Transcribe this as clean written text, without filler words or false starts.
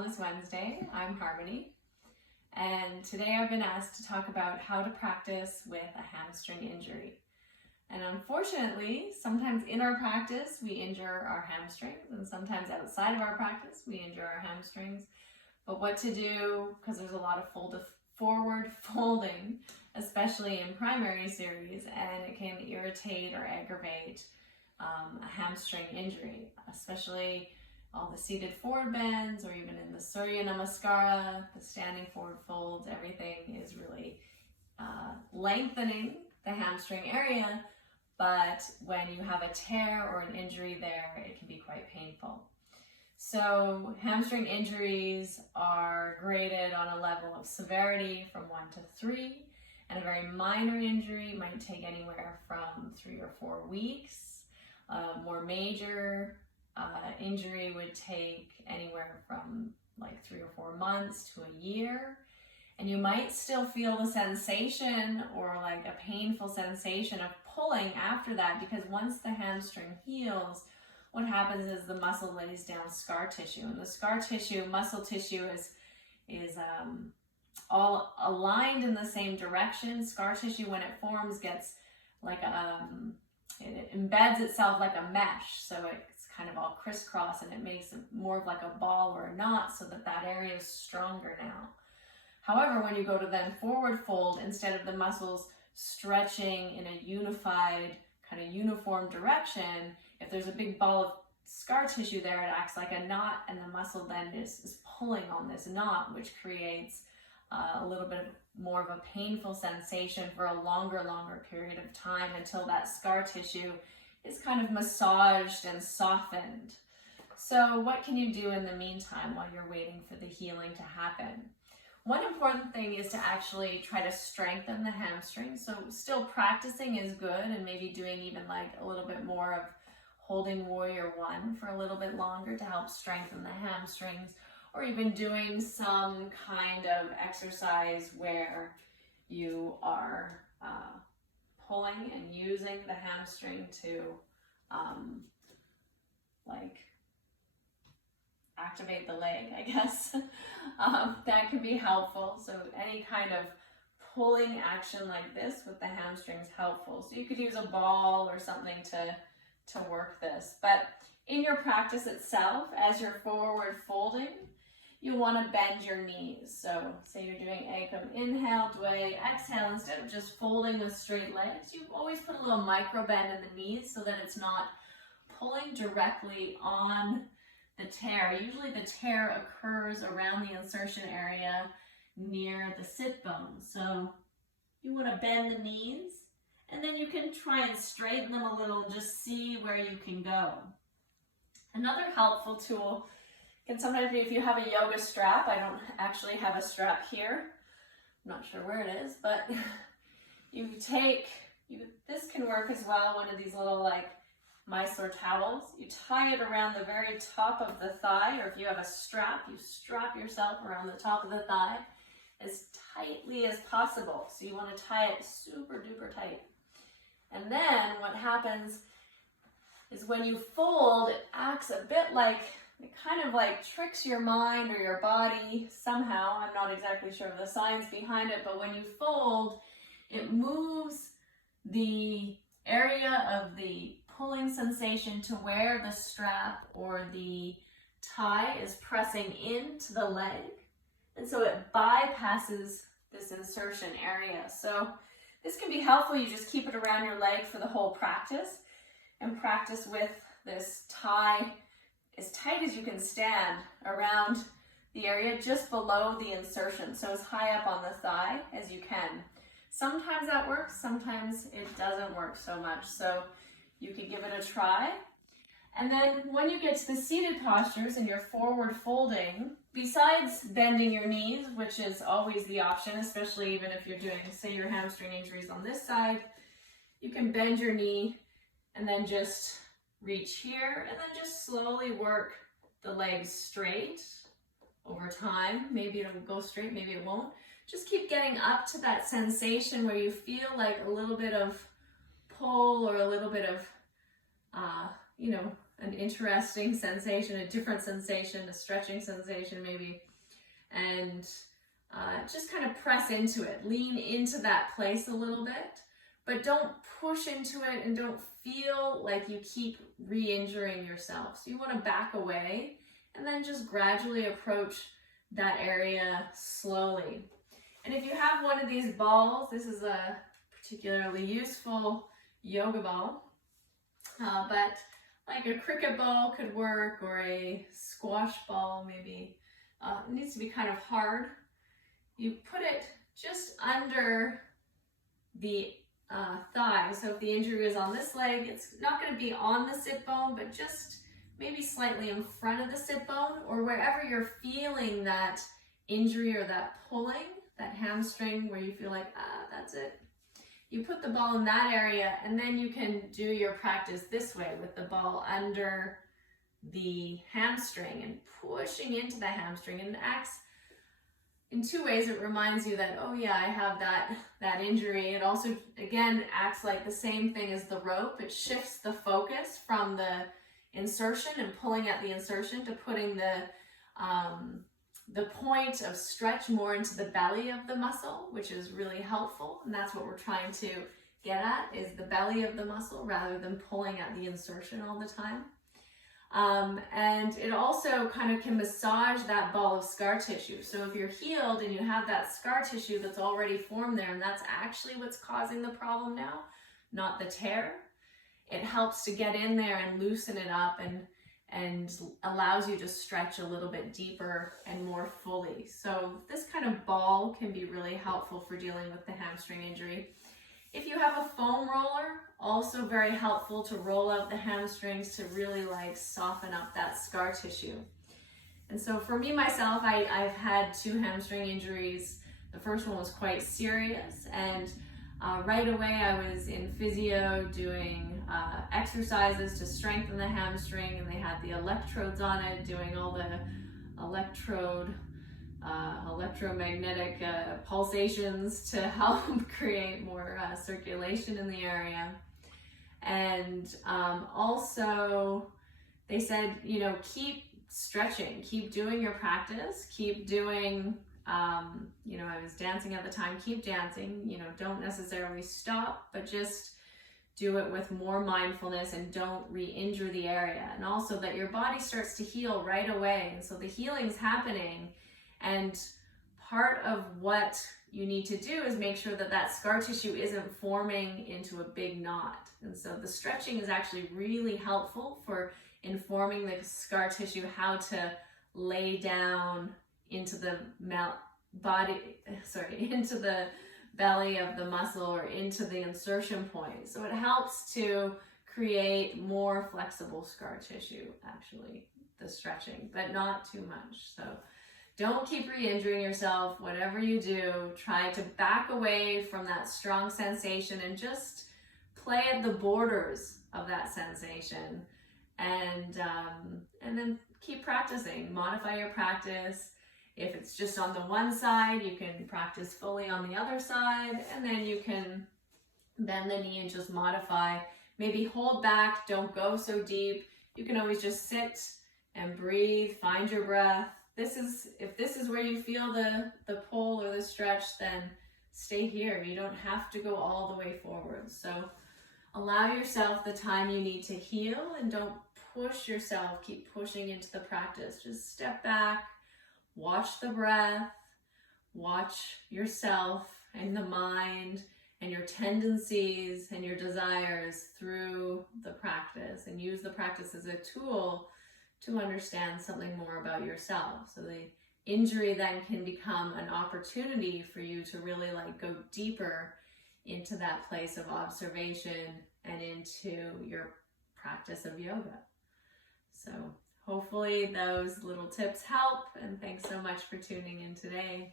Wellness Wednesday. I'm Harmony, and today I've been asked to talk about how to practice with a hamstring injury. And unfortunately, sometimes in our practice we injure our hamstrings, and sometimes outside of our practice we injure our hamstrings. But what to do, because there's a lot of forward folding, especially in primary series, and it can irritate or aggravate a hamstring injury, especially all the seated forward bends, or even in the Surya Namaskara, the standing forward folds. Everything is really lengthening the hamstring area, but when you have a tear or an injury there, it can be quite painful. So hamstring injuries are graded on a level of severity from 1 to 3, and a very minor injury might take anywhere from 3 or 4 weeks. More major injury would take anywhere from like 3 or 4 months to a year. And you might still feel the sensation or like a painful sensation of pulling after that, because once the hamstring heals, what happens is the muscle lays down scar tissue, and the scar tissue, muscle tissue is all aligned in the same direction. Scar tissue, when it forms, gets like it embeds itself like a mesh, so it's kind of all crisscross, and it makes it more of like a ball or a knot, so that area is stronger now. However, when you go to then forward fold, instead of the muscles stretching in a unified, kind of uniform direction, if there's a big ball of scar tissue there, it acts like a knot, and the muscle then is pulling on this knot, which creates a little bit more of a painful sensation for a longer period of time, until that scar tissue is kind of massaged and softened. So what can you do in the meantime while you're waiting for the healing to happen? One important thing is to actually try to strengthen the hamstring. So still practicing is good, and maybe doing even like a little bit more of holding warrior 1 for a little bit longer to help strengthen the hamstrings, or even doing some kind of exercise where you are pulling and using the hamstring to like activate the leg, I guess. That can be helpful. So any kind of pulling action like this with the hamstrings helpful. So you could use a ball or something to work this. But in your practice itself, as you're forward folding, you want to bend your knees. So say you're doing Ekam, inhale, Dway, exhale. Instead of just folding with straight legs, you always put a little micro bend in the knees so that it's not pulling directly on the tear. Usually the tear occurs around the insertion area near the sit bone. So you want to bend the knees, and then you can try and straighten them a little, just see where you can go. Another helpful tool can sometimes be if you have a yoga strap. I don't actually have a strap here. I'm not sure where it is, but this can work as well, one of these little like Mysore towels. You tie it around the very top of the thigh, or if you have a strap, you strap yourself around the top of the thigh as tightly as possible. So you want to tie it super duper tight. And then what happens is when you fold, it acts a bit like, it kind of like tricks your mind or your body somehow. I'm not exactly sure of the science behind it, but when you fold, it moves the area of the pulling sensation to where the strap or the tie is pressing into the leg. And so it bypasses this insertion area. So this can be helpful. You just keep it around your leg for the whole practice, and practice with this tie as tight as you can stand around the area just below the insertion. So as high up on the thigh as you can. Sometimes that works, sometimes it doesn't work so much. So you could give it a try. And then when you get to the seated postures and you're forward folding, besides bending your knees, which is always the option, especially even if you're doing, say, your hamstring injuries on this side, you can bend your knee and then just reach here, and then just slowly work the legs straight over time. Maybe it'll go straight, maybe it won't. Just keep getting up to that sensation where you feel like a little bit of pull or a little bit of, an interesting sensation, a different sensation, a stretching sensation maybe, and just kind of press into it, lean into that place a little bit, but don't push into it and don't feel like you keep re-injuring yourself. So you want to back away and then just gradually approach that area slowly. And if you have one of these balls, this is a particularly useful yoga ball, but like a cricket ball could work, or a squash ball maybe. It needs to be kind of hard. You put it just under the thigh. So if the injury is on this leg, it's not going to be on the sit bone, but just maybe slightly in front of the sit bone, or wherever you're feeling that injury or that pulling, that hamstring where you feel like, that's it. You put the ball in that area, and then you can do your practice this way with the ball under the hamstring and pushing into the hamstring. And it acts in two ways. It reminds you that, oh yeah, I have that injury. It also, again, acts like the same thing as the rope. It shifts the focus from the insertion and pulling at the insertion to putting the point of stretch more into the belly of the muscle, which is really helpful. And that's what we're trying to get at, is the belly of the muscle rather than pulling at the insertion all the time. And it also kind of can massage that ball of scar tissue. So if you're healed and you have that scar tissue that's already formed there, and that's actually what's causing the problem now, not the tear, it helps to get in there and loosen it up and allows you to stretch a little bit deeper and more fully. So this kind of ball can be really helpful for dealing with the hamstring injury. If you have a foam roller, also very helpful to roll out the hamstrings to really like soften up that scar tissue. And so for me, myself, I've had 2 hamstring injuries. The first one was quite serious, and right away I was in physio doing exercises to strengthen the hamstring, and they had the electrodes on it, doing all the electromagnetic pulsations to help create more circulation in the area. And also they said, keep stretching, keep doing your practice, keep doing, I was dancing at the time, keep dancing, don't necessarily stop, but just do it with more mindfulness and don't re-injure the area. And also that your body starts to heal right away. And so the healing's happening, and part of what you need to do is make sure that that scar tissue isn't forming into a big knot. And so the stretching is actually really helpful for informing the scar tissue how to lay down into the into the belly of the muscle, or into the insertion point. So it helps to create more flexible scar tissue, actually, the stretching, but not too much. So don't keep re-injuring yourself. Whatever you do, try to back away from that strong sensation and just play at the borders of that sensation, and then keep practicing. Modify your practice. If it's just on the one side, you can practice fully on the other side, and then you can bend the knee and just modify. Maybe hold back, don't go so deep. You can always just sit and breathe, find your breath. If this is where you feel the pull or the stretch, then stay here. You don't have to go all the way forward. So allow yourself the time you need to heal, and don't push yourself. Keep pushing into the practice. Just step back, watch the breath, watch yourself and the mind and your tendencies and your desires through the practice, and use the practice as a tool to understand something more about yourself. So the injury then can become an opportunity for you to really go deeper into that place of observation and into your practice of yoga. So hopefully those little tips help, and thanks so much for tuning in today.